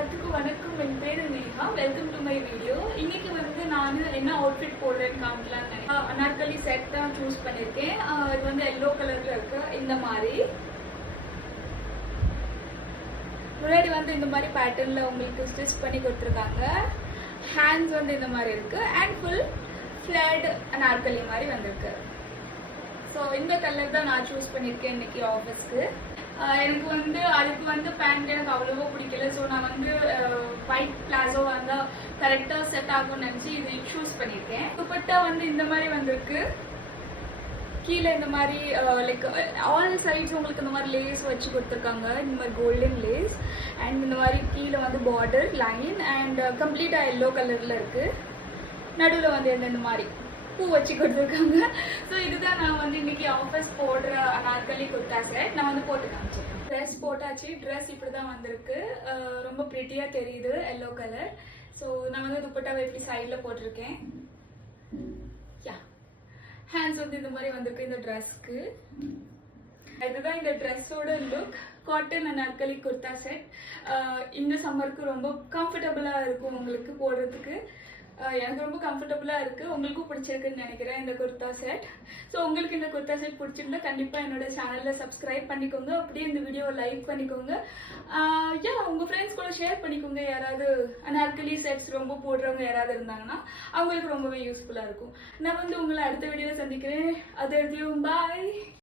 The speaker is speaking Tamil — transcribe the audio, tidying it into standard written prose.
எல்லாத்துக்கும் வணக்கம். என் பேரு Neha. Welcome to my video. இன்னைக்கு வந்து நான் என்ன அவுட்ஃபிட் போடுறேன்னு காமிக்கலாம்னு நினைக்கிறேன். அனார்கலி செட் தான் சூஸ் பண்ணியிருக்கேன். இது வந்து எல்லோ கலர்ல இருக்கு. இந்த மாதிரி முன்னாடி வந்து இந்த மாதிரி பேட்டர்ன்ல உங்களுக்கு ஸ்டிச் பண்ணி கொடுத்துருக்காங்க. ஹேண்ட்ஸ் வந்து இந்த மாதிரி இருக்கு அண்ட் ஃபுல் ஃபிளேட் அனார்கலி மாதிரி வந்திருக்கு. ஸோ இந்த கலர் தான் நான் சூஸ் பண்ணியிருக்கேன் இன்னைக்கு ஆஃபீஸ்க்கு. எனக்கு வந்து அதுக்கு வந்து பேண்ட் எனக்கு அவ்வளோவா பிடிக்கல. ஸோ நான் வந்து ஒயிட் பிளாசோ வந்தால் கரெக்டாக செட் ஆகும்னு நினச்சி இதை சூஸ் பண்ணியிருக்கேன். துப்பட்டா வந்து இந்த மாதிரி வந்திருக்கு. கீழே இந்த மாதிரி லைக் ஆல் சைட்ஸ் உங்களுக்கு இந்த மாதிரி லேஸ் வச்சு கொடுத்துருக்காங்க. இந்த மாதிரி கோல்டன் லேஸ் அண்ட் இந்த மாதிரி கீழே வந்து பார்டர் லைன் அண்ட் கம்ப்ளீட்டாக எல்லோ கலரில் இருக்குது. நடுவில் வந்து இந்த மாதிரி பூ வச்சு கொடுத்துருக்காங்க. ஸோ இதுதான் நான் வந்து இன்னைக்கு ஆஃபீஸ் போடுற அனார்கலி குர்தா செட். நான் வந்து போட்டு காமிச்சிருக்கேன். ட்ரெஸ் போட்டாச்சு. ட்ரெஸ் இப்படி தான் வந்திருக்கு. ரொம்ப ப்ரிட்டியாக தெரியுது எல்லோ கலர். ஸோ நான் வந்து துப்பட்டாவை எப்படி சைடில் போட்டிருக்கேன். யா, ஹேண்ட்ஸ் வந்து இந்த மாதிரி வந்திருக்கு இந்த ட்ரெஸ்க்கு. இதுதான் இந்த ட்ரெஸ்ஸோட look. Cotton Anarkali kurta set. இந்த சம்மருக்கு ரொம்ப கம்ஃபர்டபுளாக இருக்கும் உங்களுக்கு போடுறதுக்கு. எனக்கு ரொம்ப கம்ஃபர்டபுளாக இருக்குது. உங்களுக்கும் பிடிச்சிருக்குன்னு நினைக்கிறேன் இந்த குர்தா செட். ஸோ உங்களுக்கு இந்த குர்தா செட் பிடிச்சிருந்தா கண்டிப்பாக என்னோட சேனலில் சப்ஸ்கிரைப் பண்ணிக்கோங்க. அப்படியே இந்த வீடியோவை லைக் பண்ணிக்கோங்க. உங்கள் ஃப்ரெண்ட்ஸ் கூட ஷேர் பண்ணிக்கோங்க. யாராவது அனார்கலி செட்ஸ் ரொம்ப போடுறவங்க யாராவது இருந்தாங்கன்னா அவங்களுக்கு ரொம்பவே யூஸ்ஃபுல்லாக இருக்கும். நான் வந்து உங்களை அடுத்த வீடியோவில் சந்திக்கிறேன். அது வரைக்கும் பாய்.